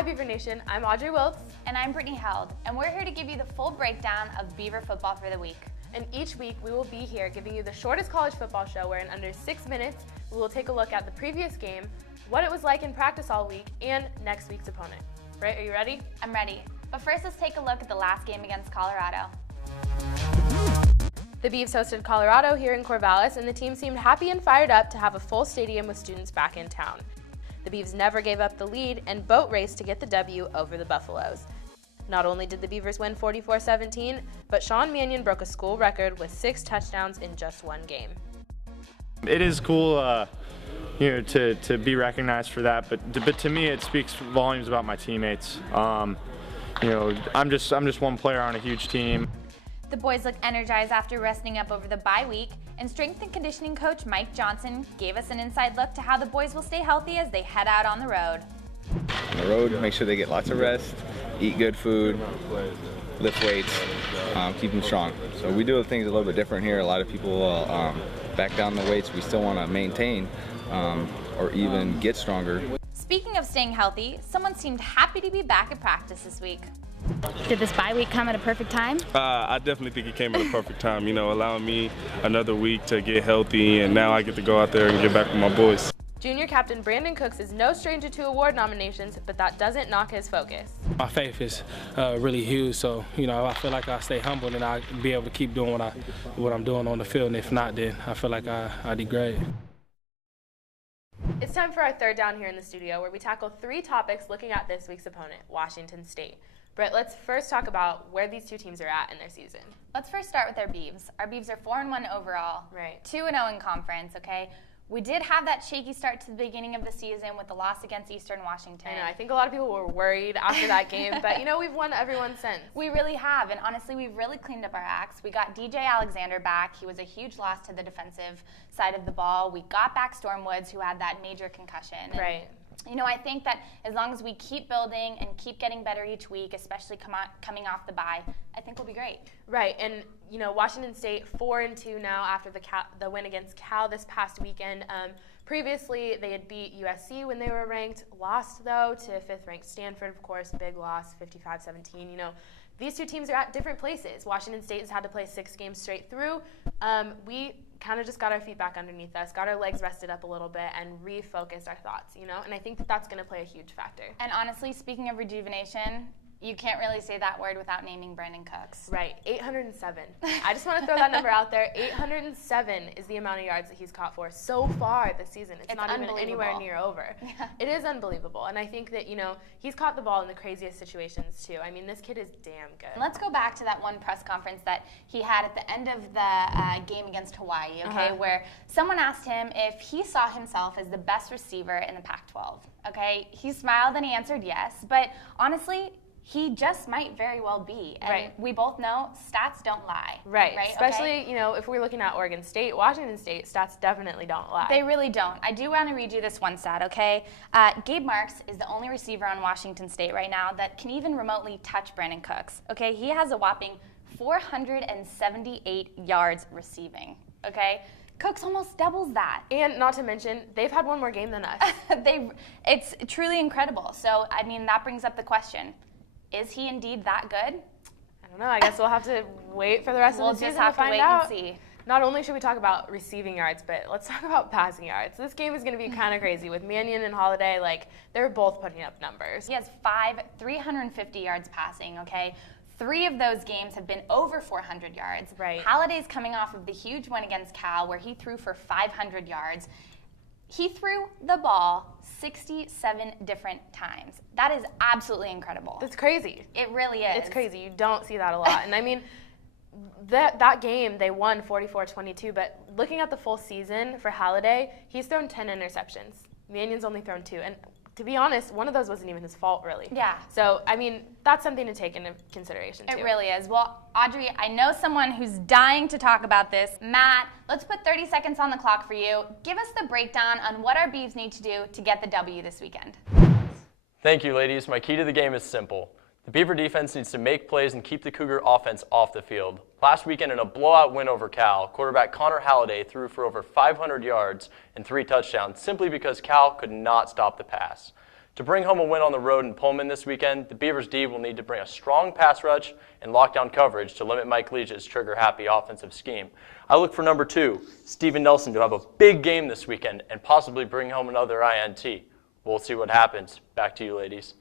Hi Beaver Nation, I'm Audrey Wiltz. And I'm Brittany, and we're here to give you the full breakdown of Beaver football for the week. And each week we will be here giving you the shortest college football show where in under 6 minutes we will take a look at the previous game, what it was like in practice all week, and next week's opponent. Britt, are you ready? I'm ready. But first, let's take a look at the last game against Colorado. The Beavs hosted Colorado here in Corvallis, and the team seemed happy and fired up to have a full stadium with students back in town. The Beavs never gave up the lead and boat raced to get the W over the Buffaloes. Not only did the Beavers win 44-17, but Sean Mannion broke a school record with 6 touchdowns in just one game. It is cool, to be recognized for that, but to me it speaks volumes about my teammates. I'm just one player on a huge team. The boys look energized after resting up over the bye week, and strength and conditioning coach Mike Johnson gave us an inside look to how the boys will stay healthy as they head out on the road. On the road, make sure they get lots of rest, eat good food, lift weights, keep them strong. So we do things a little bit different here. A lot of people back down the weights. We still want to maintain or even get stronger. Speaking of staying healthy, someone seemed happy to be back at practice this week. Did this bye week come at a perfect time? I definitely think it came at a perfect time, allowing me another week to get healthy, and now I get to go out there and get back with my boys. Junior captain Brandon Cooks is no stranger to award nominations, but that doesn't knock his focus. My faith is really huge, so I feel like I stay humble and I be able to keep doing what I'm doing on the field, and if not, then I feel like I did great. It's time for our third down here in the studio, where we tackle 3 topics looking at this week's opponent, Washington State. Britt, let's first talk about where these 2 teams are at in their season. Let's first start with our Beavs. Our Beavs are 4-1 overall, right? 2-0 in conference, okay? We did have that shaky start to the beginning of the season with the loss against Eastern Washington. I know, I think a lot of people were worried after that game, but we've won everyone since. We really have, and honestly, we've really cleaned up our acts. We got DJ Alexander back. He was a huge loss to the defensive side of the ball. We got back Storm Woods, who had that major concussion. Right. I think that as long as we keep building and keep getting better each week, especially coming off the bye, I think we'll be great. Right, and Washington State 4-2 now after the win against Cal this past weekend. Previously, they had beat USC when they were ranked, lost though to 5th-ranked Stanford, of course, big loss, 55-17. These 2 teams are at different places. Washington State has had to play 6 games straight through. We kind of just got our feet back underneath us, got our legs rested up a little bit, and refocused our thoughts, and I think that that's going to play a huge factor. And honestly, speaking of rejuvenation, you can't really say that word without naming Brandon Cooks. Right, 807. I just want to throw that number out there. 807 is the amount of yards that he's caught for so far this season. It's not even anywhere near over. Yeah. It is unbelievable, and I think that, he's caught the ball in the craziest situations, too. I mean, this kid is damn good. Let's go back to that one press conference that he had at the end of the game against Hawaii, okay, where someone asked him if he saw himself as the best receiver in the Pac-12, okay? He smiled and he answered yes, but honestly, he just might very well be. And we both know stats don't lie. Right. Especially, if we're looking at Oregon State, Washington State, stats definitely don't lie. They really don't. I do want to read you this one stat, okay? Gabe Marks is the only receiver on Washington State right now that can even remotely touch Brandon Cooks, okay? He has a whopping 478 yards receiving, okay? Cooks almost doubles that. And not to mention, they've had one more game than us. It's truly incredible. So, that brings up the question. Is he indeed that good? I don't know. I guess we'll have to wait for the rest of the season to find out. We'll just have to wait and see. Not only should we talk about receiving yards, but let's talk about passing yards. This game is going to be kind of crazy with Mannion and Holiday. They're both putting up numbers. He has 350 yards passing, okay? 3 of those games have been over 400 yards. Right. Holiday's coming off of the huge win against Cal where he threw for 500 yards. He threw the ball 67 different times. That is absolutely incredible. That's crazy. It really is. It's crazy. You don't see that a lot. And I mean, that game, they won 44-22, but looking at the full season for Holiday, he's thrown 10 interceptions. Mannion's only thrown 2. And to be honest, one of those wasn't even his fault, really. Yeah. So, I mean, that's something to take into consideration, too. It really is. Well, Audrey, I know someone who's dying to talk about this. Matt, let's put 30 seconds on the clock for you. Give us the breakdown on what our Beavs need to do to get the W this weekend. Thank you, ladies. My key to the game is simple. The Beaver defense needs to make plays and keep the Cougar offense off the field. Last weekend in a blowout win over Cal, quarterback Connor Halliday threw for over 500 yards and 3 touchdowns simply because Cal could not stop the pass. To bring home a win on the road in Pullman this weekend, the Beavers D will need to bring a strong pass rush and lockdown coverage to limit Mike Leach's trigger-happy offensive scheme. I look for number 2, Steven Nelson, to have a big game this weekend and possibly bring home another INT. We'll see what happens. Back to you, ladies.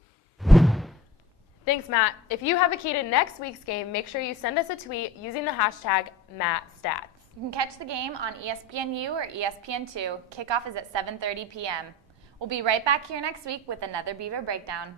Thanks, Matt. If you have a key to next week's game, make sure you send us a tweet using the hashtag #MattStats. You can catch the game on ESPNU or ESPN2. Kickoff is at 7:30 p.m. We'll be right back here next week with another Beaver Breakdown.